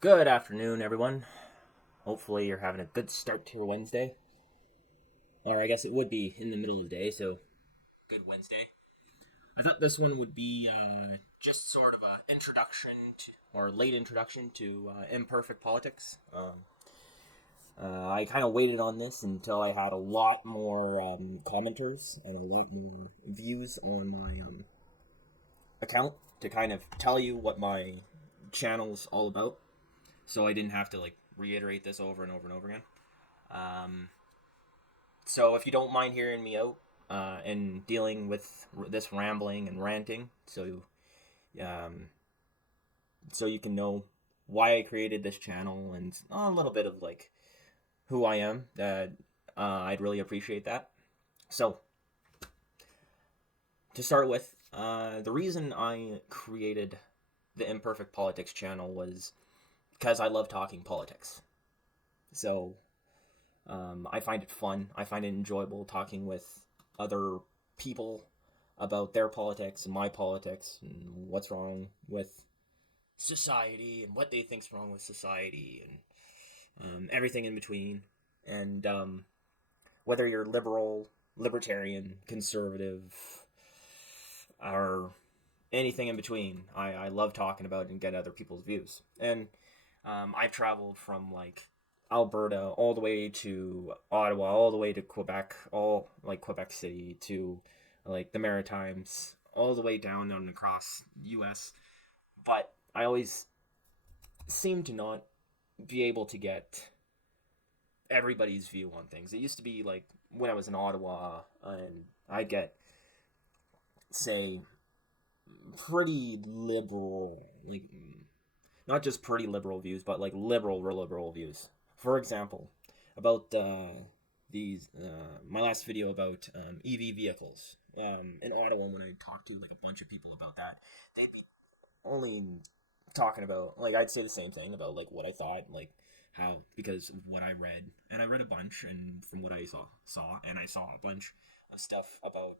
Good afternoon, everyone. Hopefully, you're having a good start to your Wednesday. Or I guess it would be in the middle of the day, so good Wednesday. I thought this one would be just sort of a introduction to, or late introduction to imperfect politics. I kind of waited on this until I had a lot more commenters and a lot more views on my account to kind of tell you what my channel's all about, so I didn't have to like reiterate this over and over and over again. Um, so if you don't mind hearing me out and dealing with this rambling and ranting, um, so you can know why I created this channel and a little bit of like who I am, that I'd really appreciate that. So to start with, the reason I created the Imperfect Politics channel was because I love talking politics. So I find it fun. I find it enjoyable talking with other people about their politics and my politics and what's wrong with society and what they think's wrong with society and everything in between. And whether you're liberal, libertarian, conservative, or anything in between, I love talking about it and get other people's views. And I've traveled from like Alberta all the way to Ottawa, all the way to Quebec, all like Quebec City to like the Maritimes, all the way down and across U.S. But I always seem to not be able to get everybody's view on things. It used to be like when I was in Ottawa, and I'd get, say, pretty liberal, like not just pretty liberal views, but like liberal views. For example, about these my last video about EV vehicles in Ottawa. When I talked to like a bunch of people about that, they'd be only talking about, like, I'd say the same thing about like what I thought, like how, because of what I read, and I read a bunch, and from what I saw, and I saw a bunch of stuff about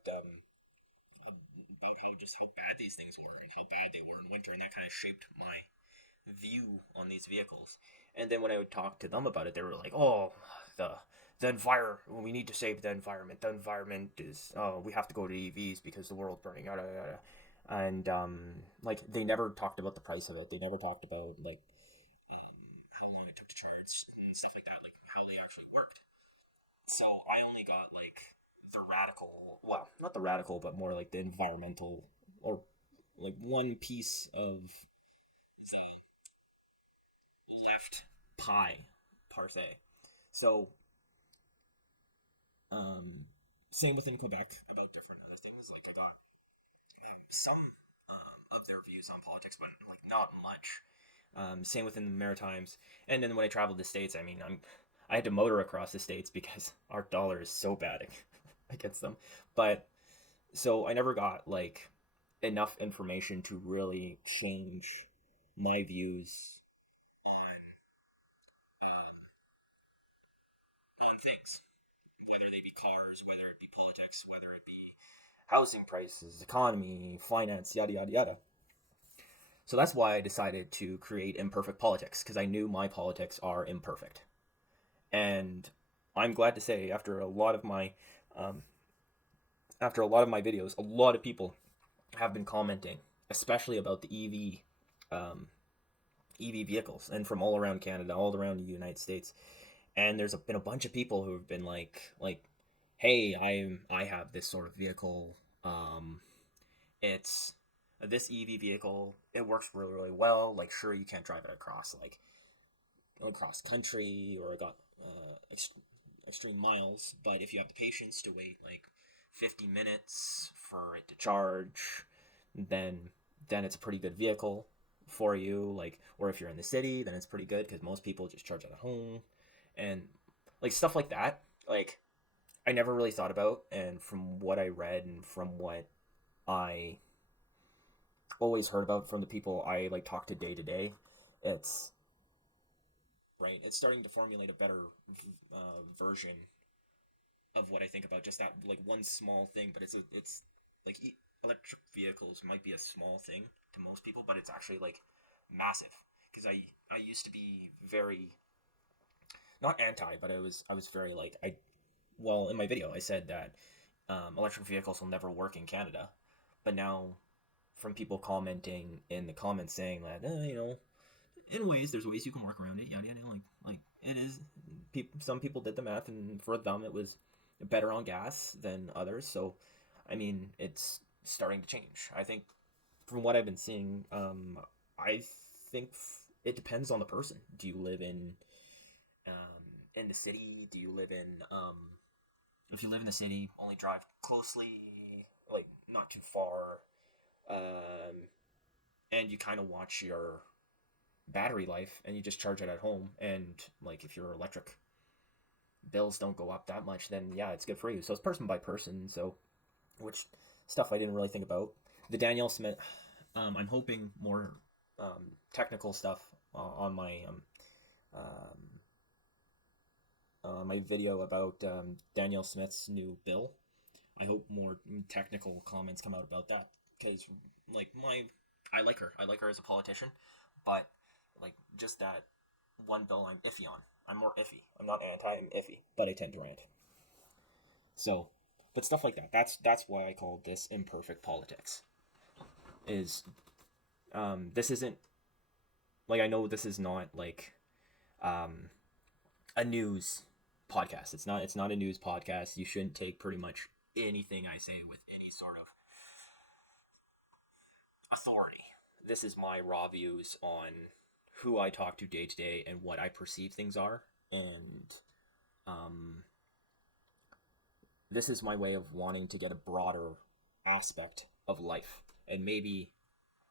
how bad these things were and how bad they were in winter, and that kind of shaped my view on these vehicles. And then when I would talk to them about it, they were like, "Oh, the environment. We need to save the environment. The environment is. Oh, we have to go to EVs because the world's burning." Yada yada. And like they never talked about the price of it. They never talked about like how long it took to charge and stuff like that, like how they actually worked. So I only got like the radical, well, not the radical, but more like the environmental, or like one piece of the left pie per se. So, um, same within Quebec about different other things. Like I got some of their views on politics, but like not much. Same within the Maritimes, and then when I traveled the states, I mean, I had to motor across the states because our dollar is so bad against them. But so I never got like enough information to really change my views on things, whether they be cars, whether it be politics, whether it be housing prices, economy, finance, yada yada yada. So that's why I decided to create Imperfect Politics, because I knew my politics are imperfect. And I'm glad to say, um, after a lot of my videos, a lot of people have been commenting, especially about the EV vehicles, and from all around Canada, all around the United States. And there's been a bunch of people who have been like, hey, I have this sort of vehicle. It's this EV vehicle. It works really really well. Like, sure, you can't drive it across like across country or got extreme miles, but if you have the patience to wait like 50 minutes for it to charge, then then it's a pretty good vehicle for you. Like, or if you're in the city, then it's pretty good because most people just charge at home, and like stuff like that. Like, I never really thought about, and from what I read and from what I always heard about from the people I like talk to day, it's right. It's starting to formulate a better version of what I think about just that like one small thing. But it's like electric vehicles might be a small thing to most people, but it's actually like massive, because I used to be very, not anti, but I was very like, I well, in my video I said that electric vehicles will never work in Canada, but now from people commenting in the comments saying that in ways there's ways you can work around it, yada yada, like it is. Some people did the math, and for them it was better on gas than others. So I mean, it's starting to change. I think from what I've been seeing, I think it depends on the person. Do you live in the city? Do you live in if you live in the city, only drive closely, like not too far, and you kind of watch your battery life, and you just charge it at home. And like if your electric bills don't go up that much, then yeah, it's good for you. So it's person by person. So which stuff I didn't really think about. The Danielle Smith, I'm hoping more technical stuff on my video about Danielle Smith's new bill. I hope more technical comments come out about that. Because like I like her. I like her as a politician, but like just that one bill I'm iffy on. I'm more iffy. I'm not anti. I'm iffy, but I tend to rant. So, but stuff like that. That's why I call this imperfect politics. Is this isn't like, I know this is not like um a news podcast. It's not a news podcast. You shouldn't take pretty much anything I say with any sort of authority. This is my raw views on who I talk to day and what I perceive things are, and um, this is my way of wanting to get a broader aspect of life, and maybe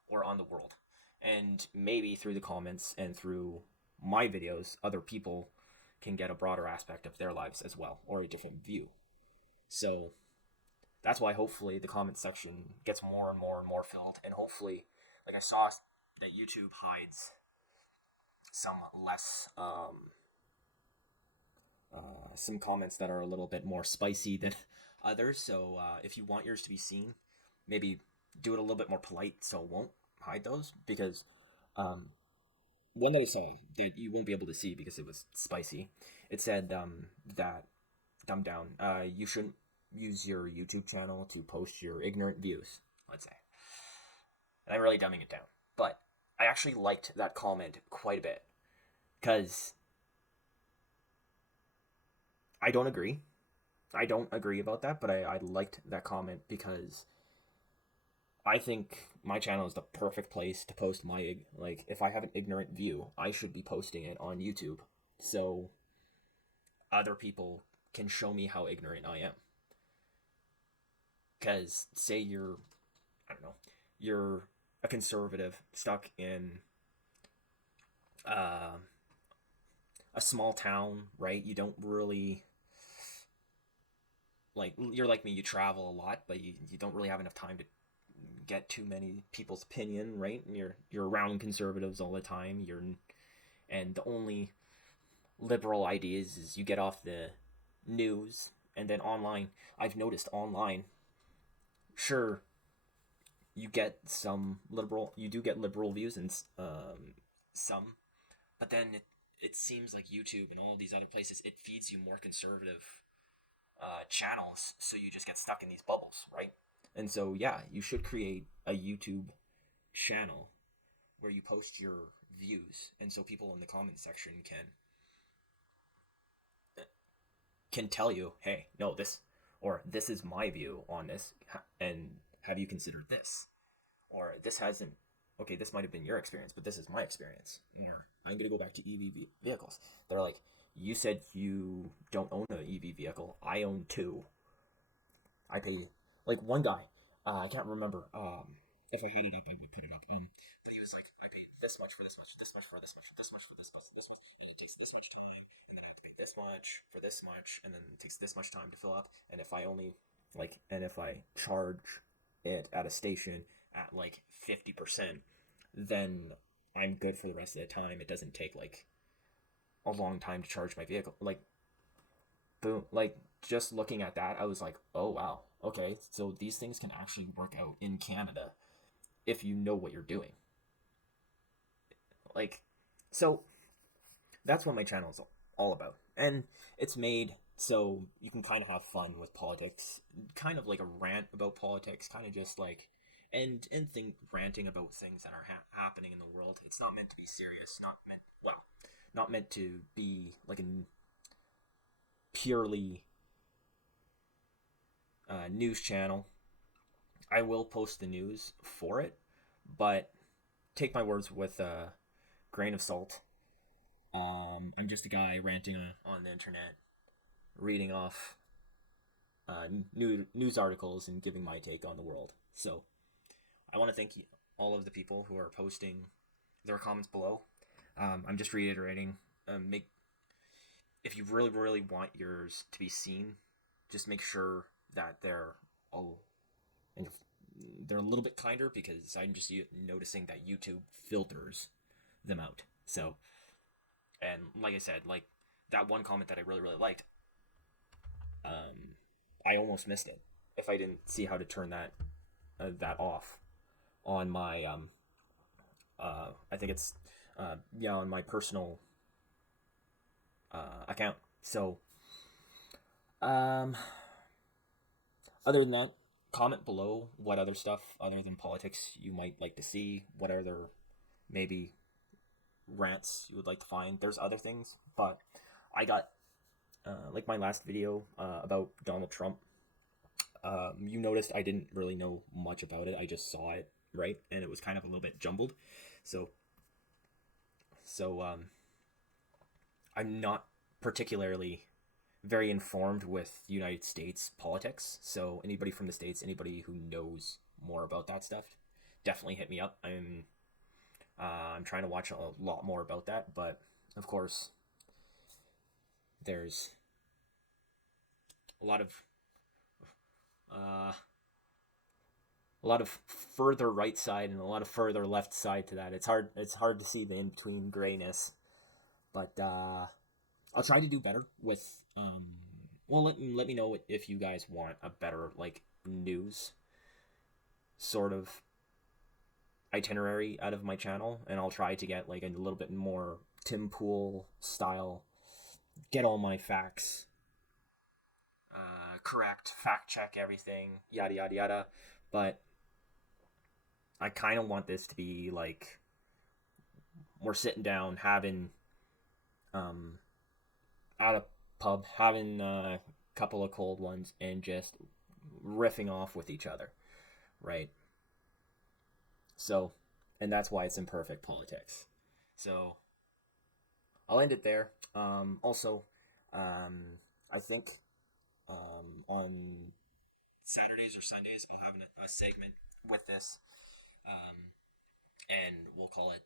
or on the world, and maybe through the comments and through my videos, other people can get a broader aspect of their lives as well, or a different view. So that's why hopefully the comment section gets more and more and more filled, and hopefully, like I saw that YouTube hides some less some comments that are a little bit more spicy than others. So if you want yours to be seen, maybe do it a little bit more polite so it won't hide those, because um, one that I saw that you won't be able to see because it was spicy. It said that dumb down. You shouldn't use your YouTube channel to post your ignorant views. Let's say, and I'm really dumbing it down, but I actually liked that comment quite a bit because I don't agree. I don't agree about that, but I liked that comment because I think my channel is the perfect place to post my, like, if I have an ignorant view, I should be posting it on YouTube so other people can show me how ignorant I am. Because say you're, I don't know, you're a conservative stuck in uh, a small town, right? You don't really, like, you're like me, you travel a lot, but you don't really have enough time to get too many people's opinion, right? And you're around conservatives all the time. And the only liberal ideas is you get off the news, and then online. I've noticed online, sure, you do get liberal views, and some, but then it seems like YouTube and all these other places, it feeds you more conservative channels, so you just get stuck in these bubbles, right? And so yeah, you should create a YouTube channel where you post your views, and so people in the comment section can tell you, hey, no, this, or this is my view on this, and have you considered this, or this hasn't. Okay, this might have been your experience, but this is my experience. Or I'm gonna go back to EV vehicles. They're like, you said you don't own an EV vehicle. I own two. I pay, like, one guy. I can't remember. If I had it up, I would put it up. But he was like, I paid this much for this much, this much for this much, this much for this much, this much, and it takes this much time, and then I have to pay this much for this much, and then it takes this much time to fill up. And if I only and if I charge it at a station at like 50%, then I'm good for the rest of the time. It doesn't take like a long time to charge my vehicle. Like, boom, like, just looking at that, I was like, oh wow, okay, so these things can actually work out in Canada if you know what you're doing. Like, So that's what my channel is all about, and it's made so you can kind of have fun with politics, kind of like a rant about politics, kind of just like and think ranting about things that are happening in the world. It's not meant to be serious, not meant to be like a purely news channel. I will post the news for it, but take my words with a grain of salt. I'm just a guy ranting on the internet, reading off news articles and giving my take on the world. So I want to thank all of the people who are posting their comments below. I'm just reiterating. Make If you really, really want yours to be seen, just make sure that oh, and they're a little bit kinder, because I'm just noticing that YouTube filters them out. So, and like I said, like that one comment that I really, really liked, I almost missed it if I didn't see how to turn that off on my I think it's on my personal account. So other than that, comment below what other stuff other than politics you might like to see, what other maybe rants you would like to find. There's other things, but I got like my last video about Donald Trump. You noticed I didn't really know much about it. I just saw it, right? And it was kind of a little bit jumbled. So I'm not particularly very informed with United States politics. So anybody from the States, anybody who knows more about that stuff, definitely hit me up. I'm trying to watch a lot more about that, but of course, there's a lot of further right side and a lot of further left side to that. It's hard to see the in between grayness, but I'll try to do better with well, let me know if you guys want a better like news sort of itinerary out of my channel, and I'll try to get like a little bit more Tim Pool style, get all my facts correct, fact check everything, yada yada yada. But I kind of want this to be like we're sitting down having at a pub, having a couple of cold ones, and just riffing off with each other, right? So, and that's why it's imperfect politics. So I'll end it there. Also, I think on Saturdays or Sundays I'll have a segment with this, and we'll call it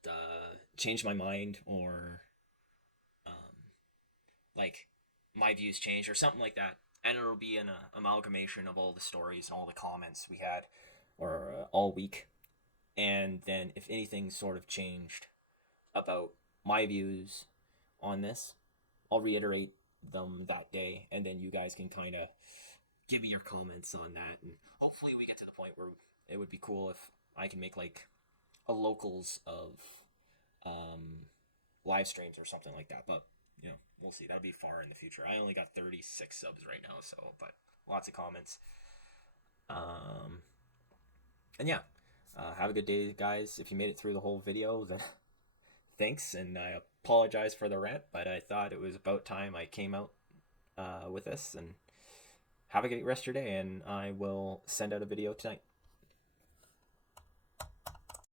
"Change My Mind" or like "My Views Changed" or something like that. And it'll be an amalgamation of all the stories and all the comments we had, or all week. And then if anything sort of changed about my views on this, I'll reiterate them that day, and then you guys can kind of give me your comments on that, and hopefully we get to the point where it would be cool if I can make like a locals of live streams or something like that. But we'll see. That'll be far in the future. I only got 36 subs right now, so but lots of comments. And yeah, have a good day, guys. If you made it through the whole video, then thanks, and I apologize for the rant, but I thought it was about time I came out with this. And have a great rest of your day, and I will send out a video tonight.